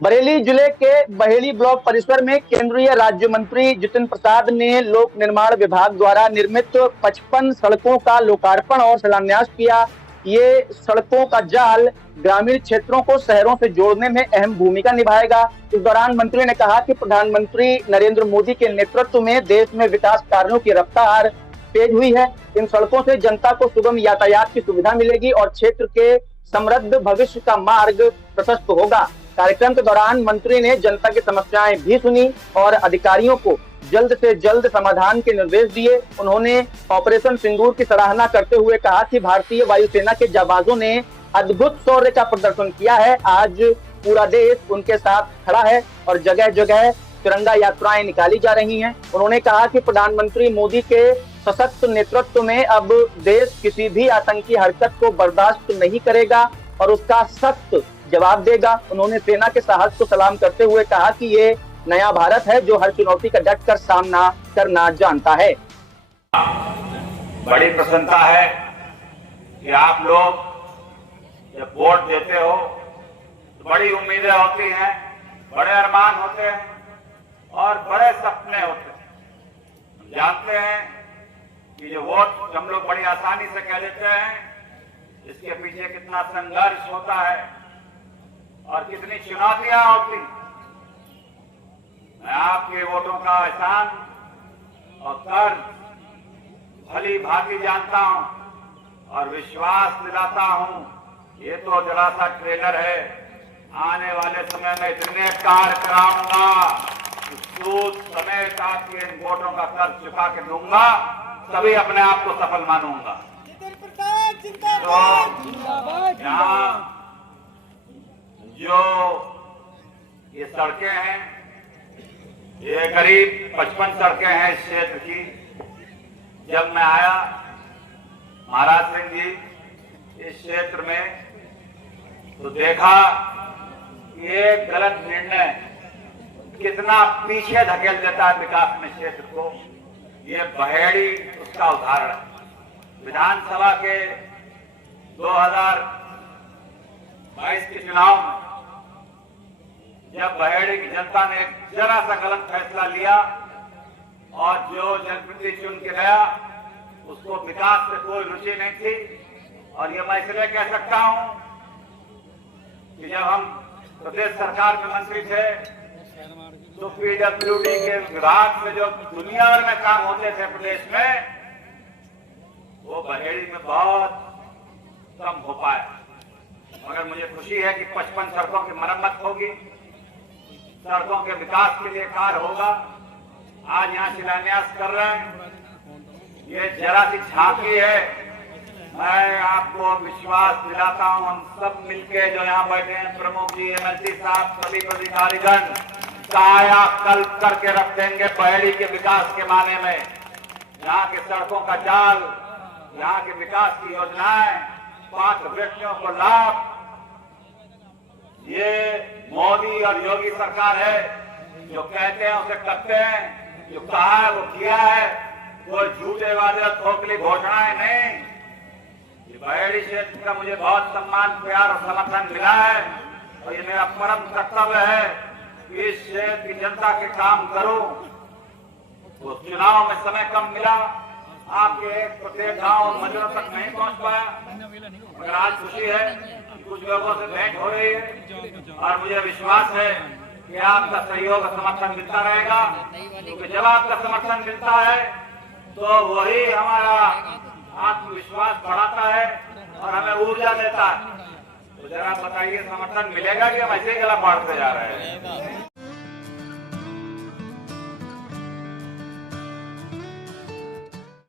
बरेली जिले के बहेड़ी ब्लॉक परिसर में केंद्रीय राज्य मंत्री जितिन प्रसाद ने लोक निर्माण विभाग द्वारा निर्मित 55 सड़कों का लोकार्पण और शिलान्यास किया। ये सड़कों का जाल ग्रामीण क्षेत्रों को शहरों से जोड़ने में अहम भूमिका निभाएगा। इस दौरान मंत्री ने कहा कि प्रधानमंत्री नरेंद्र मोदी के नेतृत्व में देश में विकास कार्यों की रफ्तार तेज हुई है। इन सड़कों से जनता को सुगम यातायात की सुविधा मिलेगी और क्षेत्र के समृद्ध भविष्य का मार्ग प्रशस्त होगा। कार्यक्रम के दौरान मंत्री ने जनता की समस्याएं भी सुनी और अधिकारियों को जल्द से जल्द समाधान के निर्देश दिए। उन्होंने ऑपरेशन सिंदूर की सराहना करते हुए कहा कि भारतीय वायुसेना के जाबाजों ने अद्भुत शौर्य का प्रदर्शन किया है। आज पूरा देश उनके साथ खड़ा है और जगह जगह तिरंगा यात्राएं निकाली जा रही हैं। उन्होंने कहा कि प्रधानमंत्री मोदी के सशक्त नेतृत्व में अब देश किसी भी आतंकी हरकत को बर्दाश्त नहीं करेगा और उसका सख्त जवाब देगा। उन्होंने सेना के साहस को सलाम करते हुए कहा कि ये नया भारत है जो हर चुनौती का डटकर सामना करना जानता है। बड़ी प्रसन्नता है कि आप लोग जब वोट देते हो तो बड़ी उम्मीदें होती हैं, बड़े अरमान होते हैं और बड़े सपने होते हैं। हम जानते हैं कि जो वोट हम लोग बड़ी आसानी से कह देते हैं, इसके पीछे कितना संघर्ष होता है और कितनी चुनौतियां होती। मैं आपके वोटों का एहसान और कर्ज भली भांति जानता हूं और विश्वास दिलाता हूं। ये तो जरा सा ट्रेलर है, आने वाले समय में इतने कार्य कराऊंगा, सूद समेत आपके इन वोटों का कर्ज चुका के दूंगा, तभी अपने आप को सफल मानूंगा। तो यहाँ जो ये सड़कें हैं, ये करीब 55 सड़कें हैं इस क्षेत्र की। जब मैं आया महाराज सिंह जी इस क्षेत्र में तो देखा कि ये गलत निर्णय कितना पीछे धकेल देता है विकास में क्षेत्र को। ये बहेड़ी उसका उदाहरण है। विधानसभा के 2022 के चुनाव में जब बहेड़ी की जनता ने जरा सा गलत फैसला लिया और जो जनप्रतिनिधि चुन के गया उसको विकास से कोई रुचि नहीं थी। और ये मैं इसलिए कह सकता हूं कि जब हम प्रदेश सरकार में मंत्री थे तो पीडब्ल्यूडी के विभाग में जो दुनिया भर में काम होते थे प्रदेश में, वो बहेड़ी में बहुत कम हो पाए। मगर मुझे खुशी है कि 55 सड़कों की मरम्मत होगी, सड़कों के विकास के लिए कार्य होगा। आज यहाँ शिलान्यास कर रहे हैं, ये जरा सी झांकी है। मैं आपको विश्वास दिलाता हूँ, हम सब मिलके जो यहाँ बैठे हैं, प्रमुख जी, एमएलसी साहब, सभी पदाधिकारीगण काया कल्प करके रख देंगे बहेड़ी के विकास के माने में। यहाँ के सड़कों का जाल, यहाँ के विकास की योजनाएं, पात्र व्यक्तियों को लाभ, ये मोदी और योगी सरकार है। जो कहते हैं उसे करते हैं, जो कहा है वो किया है, कोई झूठे वादे और खोखली घोषणाएं नहीं। ये बहेड़ी क्षेत्र का मुझे बहुत सम्मान, प्यार और समर्थन मिला है और ये मेरा परम कर्तव्य है कि इस क्षेत्र की जनता के काम करूं। तो चुनाव में समय कम मिला, आपके एक प्रत्येक गांव मंदिरों तक नहीं पहुंच पाया, मगर आज खुशी है कि कुछ लोगों से भेंट हो रही है और मुझे विश्वास है कि आपका सहयोग और समर्थन मिलता रहेगा। क्योंकि जब आपका समर्थन मिलता है तो वही हमारा आत्मविश्वास बढ़ाता है और हमें ऊर्जा देता है। तो जरा बताइए, समर्थन मिलेगा कि हम ऐसे ही गला फाड़ते जा रहे हैं?